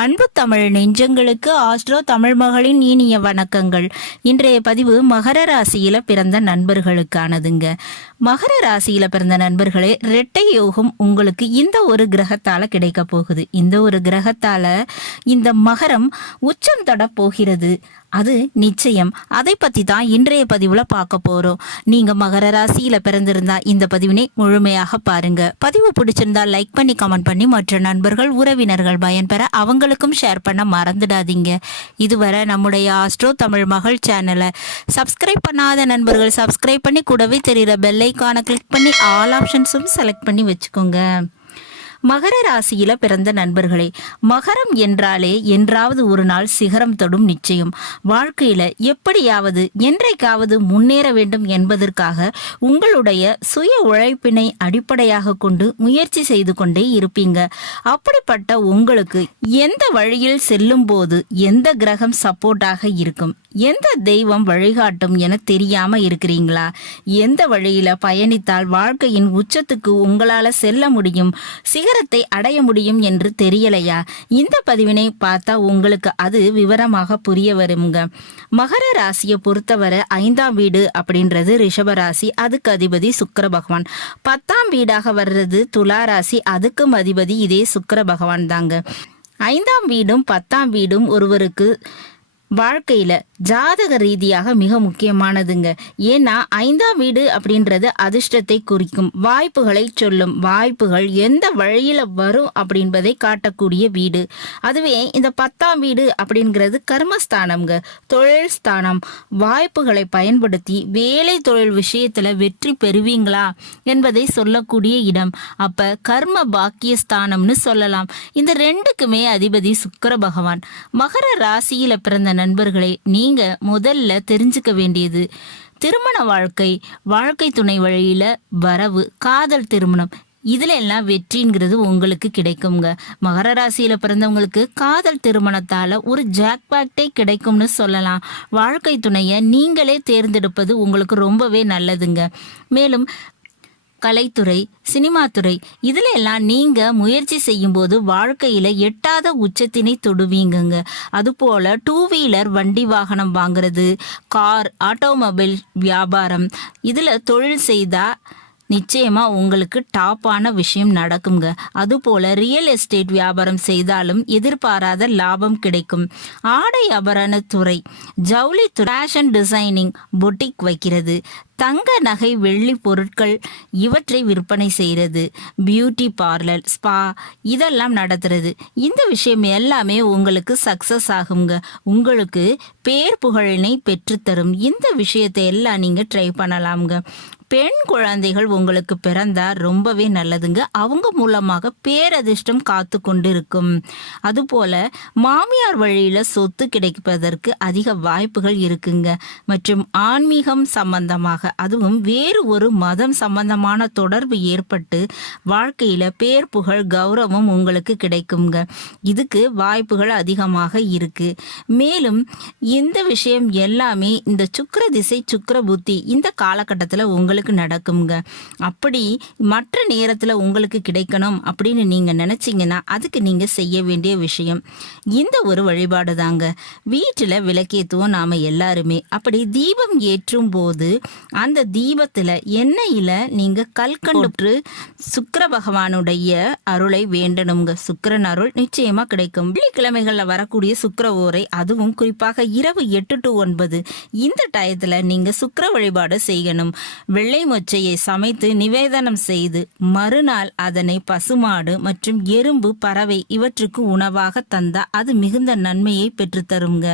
அன்பு தமிழ் நெஞ்சங்களுக்கு ஆஸ்ட்ரோ தமிழ் மகளின் இனிய வணக்கங்கள். இன்றைய பதிவு மகர ராசியில பிறந்த நண்பர்களுக்கானதுங்க. மகர ராசியில பிறந்த நண்பர்களே, இரட்டை யோகம் உங்களுக்கு இந்த ஒரு கிரகத்தால கிடைக்க போகுது. இந்த ஒரு கிரகத்தால இந்த மகரம் உச்சம் தொட போகிறது. அது நிச்சயம். அதை பத்தி தான் இன்றைய பதிவுல பார்க்க போறோம். நீங்க மகர ராசியில பிறந்திருந்தா இந்த பதிவினை முழுமையாக பாருங்க. பதிவு பிடிச்சிருந்தா லைக் பண்ணி கமெண்ட் பண்ணி மற்ற நண்பர்கள் உறவினர்கள் பயன்பெற அவங்களுக்கும் ஷேர் பண்ண மறந்துடாதீங்க. இதுவரை நம்முடைய ஆஸ்ட்ரோ தமிழ் மகள் சேனலை சப்ஸ்கிரைப் பண்ணாத நண்பர்கள் சப்ஸ்கிரைப் பண்ணி கூடவே தெரிகிற பெல் ஐக்கானை கிளிக் பண்ணி ஆல் ஆப்ஷன்ஸும் செலக்ட் பண்ணி வச்சுக்கோங்க. மகர ராசியில பிறந்த நண்பர்களே, மகரம் என்றாலே என்றாவது ஒரு நாள் சிகரம் தொடும் நிச்சயம். வாழ்க்கையில எப்படியாவது என்றைக்காவது முன்னேற வேண்டும் என்பதற்காக உங்களுடைய சுய உழைப்பினை அடிப்படையாக கொண்டு முயற்சி செய்து கொண்டே இருப்பீங்க. அப்படிப்பட்ட உங்களுக்கு எந்த வழியில் செல்லும் போது எந்த கிரகம் சப்போர்ட்டாக இருக்கும், எந்த தெய்வம் வழிகாட்டும் என தெரியாம இருக்கிறீங்களா? எந்த வழியில பயணித்தால் வாழ்க்கையின் உச்சத்துக்கு உங்களால செல்ல முடியும், சிகரத்தை அடைய முடியும் என்று தெரியலையா? இந்த பதிவினை பார்த்தா உங்களுக்கு அது விவரமாக புரிய வருங்க. மகர ராசியை பொறுத்தவரை 5ஆம் வீடு அப்படின்றது ரிஷப ராசி, அதுக்கு அதிபதி சுக்கிர பகவான். 10ஆம் வீடாக வர்றது துலா ராசி, அதுக்கும் அதிபதி இதே சுக்கிர பகவான் தாங்க. 5ஆம் வீடும் 10ஆம் வீடும் ஒருவருக்கு வாழ்க்கையில ஜாதக ரீதியாக மிக முக்கியமானதுங்க. ஏன்னா 5ஆம் வீடு அப்படின்றது அதிர்ஷ்டத்தை குறிக்கும், வாய்ப்புகளை சொல்லும், வாய்ப்புகள் எந்த வழியில வரும் அப்படின்பதை காட்டக்கூடிய வீடு. அதுவே இந்த 10ஆம் வீடு அப்படிங்கிறது கர்மஸ்தானம்ங்க, தொழில் ஸ்தானம். வாய்ப்புகளை பயன்படுத்தி வேலை தொழில் விஷயத்துல வெற்றி பெறுவீங்களா என்பதை சொல்லக்கூடிய இடம். அப்ப கர்ம பாக்கியஸ்தானம்னு சொல்லலாம். இந்த ரெண்டுக்குமே அதிபதி சுக்கிர பகவான். மகர ராசியில பிறந்த நண்பர்களே, நீங்க முதல்ல தெரிஞ்சுக்க வேண்டியது திருமண வாழ்க்கை, வாழ்க்கை துணை வழியில வரவு, காதல் திருமணம், இதுல எல்லாம் வெற்றிங்கிறது உங்களுக்கு கிடைக்குங்க. மகர ராசியில பிறந்தவங்களுக்கு காதல் திருமணத்தால ஒரு ஜாக்பாக்டே கிடைக்கும்னு சொல்லலாம். வாழ்க்கை துணையை நீங்களே தேர்ந்தெடுப்பது உங்களுக்கு ரொம்பவே நல்லதுங்க. மேலும் கலைத்துறை, சினிமா துறை, இதுல எல்லாம் நீங்க முயற்சி செய்யும் போது வாழ்க்கையில எட்டாத உச்சத்தினை தொடுவீங்க. அதுபோல 2 வீலர் வண்டி வாகனம் வாங்குறது, கார், ஆட்டோமொபைல் வியாபாரம், இதுல தொழில் செய்தா நிச்சயமா உங்களுக்கு டாப்பான விஷயம் நடக்குங்க. அதுபோல ரியல் எஸ்டேட் வியாபாரம் செய்தாலும் எதிர்பாராத லாபம் கிடைக்கும். ஆடை ஆபரண துறை, ஜவுளி துறை, ஃபேஷன் டிசைனிங், பொட்டிக் வைக்கிறது, தங்க நகை வெள்ளி பொருட்கள் இவற்றை விற்பனை செய்கிறது, பியூட்டி பார்லர், ஸ்பா இதெல்லாம் நடத்துறது, இந்த விஷயம் எல்லாமே உங்களுக்கு சக்சஸ் ஆகுங்க. உங்களுக்கு பேர் புகழினை பெற்றுத்தரும். இந்த விஷயத்தை எல்லாம் நீங்க ட்ரை பண்ணலாம்ங்க. பெண் குழந்தைகள் உங்களுக்கு பிறந்தா ரொம்பவே நல்லதுங்க. அவங்க மூலமாக பேரதிர்ஷ்டம் காத்து கொண்டு இருக்கும். அதுபோல மாமியார் வழியில சொத்து கிடைப்பதற்கு அதிக வாய்ப்புகள் இருக்குங்க. மற்றும் ஆன்மீகம் சம்பந்தமாக, அதுவும் வேறு ஒரு மதம் சம்பந்தமான தொடர்பு ஏற்பட்டு வாழ்க்கையில பேர் புகழ் கௌரவம் உங்களுக்கு கிடைக்குங்க. இதுக்கு வாய்ப்புகள் அதிகமாக இருக்கு. மேலும் இந்த விஷயம் எல்லாமே இந்த சுக்கிர திசை சுக்கிர புத்தி இந்த காலகட்டத்தில் உங்களுக்கு நடக்குங்க. அப்படி மற்ற நேரத்துல உங்களுக்கு கிடைக்கணும் அப்படின்னு நீங்க நினைச்சீங்கன்னா அதுக்கு நீங்க செய்ய வேண்டிய விஷயம் இந்த ஒரு வழிபாடு தாங்க. வீட்டுல விளக்கேத்துவோம் நாம எல்லாருமே. அப்படி தீபம் ஏற்றும் போது அந்த தீபத்துல எண்ணெயில நீங்க கல்கண்டு சுக்கிர பகவானுடைய அருளை வேண்டணுங்க. சுக்கிரன் அருள் நிச்சயமா கிடைக்கும். வெள்ளிக்கிழமைகள்ல வரக்கூடிய சுக்கிர ஓரை, அதுவும் குறிப்பாக இரவு 8 to 9 இந்த டயத்துல நீங்க சுக்கிர வழிபாடு செய்யணும். வெள்ளை மொச்சையை சமைத்து நிவேதனம் செய்து மறுநாள் அதனை பசுமாடு மற்றும் எறும்பு, பறவை இவற்றுக்கு உணவாக தந்தா அது மிகுந்த நன்மையை பெற்றுத்தருங்க.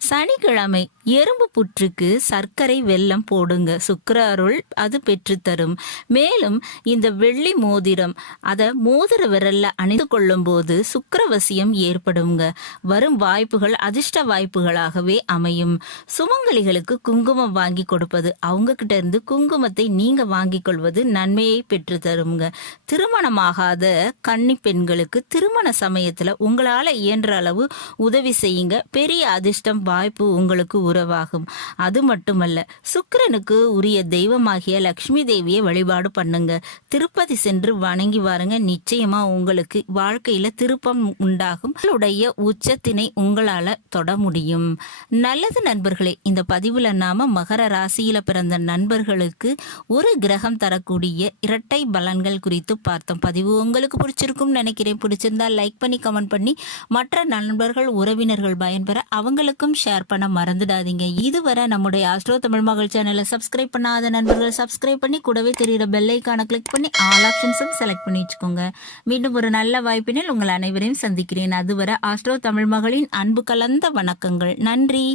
சனிக்கிழமை எறும்பு புற்றுக்கு சர்க்கரை வெல்லம் போடுங்க. சுக்கிர அருள் அது பெற்றுத்தரும். மேலும் இந்த வெள்ளி மோதிரம் அதை மோதிர விரல்ல அணிந்து கொள்ளும் போது சுக்கிரவசியம் ஏற்படுங்க. வரும் வாய்ப்புகள் அதிர்ஷ்ட வாய்ப்புகளாகவே அமையும். சுமங்கலிகளுக்கு குங்குமம் வாங்கி கொடுப்பது, அவங்க கிட்ட இருந்து குங்குமத்தை நீங்க வாங்கி கொள்வது நன்மையை பெற்று தருங்க. திருமணமாகாத கன்னி பெண்களுக்கு திருமண சமயத்துல உங்களால இயன்ற அளவு உதவி செய்யுங்க. பெரிய அதிர்ஷ்டம் வாய்ப்பு உங்களுக்கு உறவாகும். அது மட்டுமல்ல, சுக்கிரனுக்கு உரிய தெய்வமாகிய லக்ஷ்மி தேவியை வழிபாடு பண்ணுங்க. திருப்பதி சென்று வணங்கி வாருங்க. நிச்சயமா உங்களுக்கு வாழ்க்கையில திருப்பம் உண்டாகும். உங்களுடைய உச்சத்தினை உங்களால தொட முடியும். நல்லது நண்பர்களே, இந்த பதிவுல நாம மகர ராசியில பிறந்த நண்பர்களுக்கு ஒரு கிரகம் தரக்கூடிய இரட்டை பலன்கள் குறித்து பார்த்தோம். பதிவு உங்களுக்கு பிடிச்சிருக்கும் நினைக்கிறேன். பிடிச்சிருந்தா லைக் பண்ணி கமெண்ட் பண்ணி மற்ற நண்பர்கள் உறவினர்கள் பயன்பெற அவங்களுக்கும் ஷேர் பண்ண மறந்துடாதீங்க. இதுவரை நம்முடைய ஆஸ்ட்ரோ தமிழ் மகள் சேனலை சப்ஸ்கிரைப் பண்ணாத நண்பர்கள் சப்ஸ்கிரைப் பண்ணி கூடவே தெரியுற பெல் ஐக்கானை கிளிக் பண்ணி ஆல் ஆப்ஷன்ஸும் செலக்ட் பண்ணி வச்சுக்கோங்க. மீண்டும் ஒரு நல்ல வாய்ப்பினில் உங்கள் அனைவரையும் சந்திக்கிறேன். அதுவரை ஆஸ்ட்ரோ தமிழ் மகளின் அன்பு கலந்த வணக்கங்கள். நன்றி.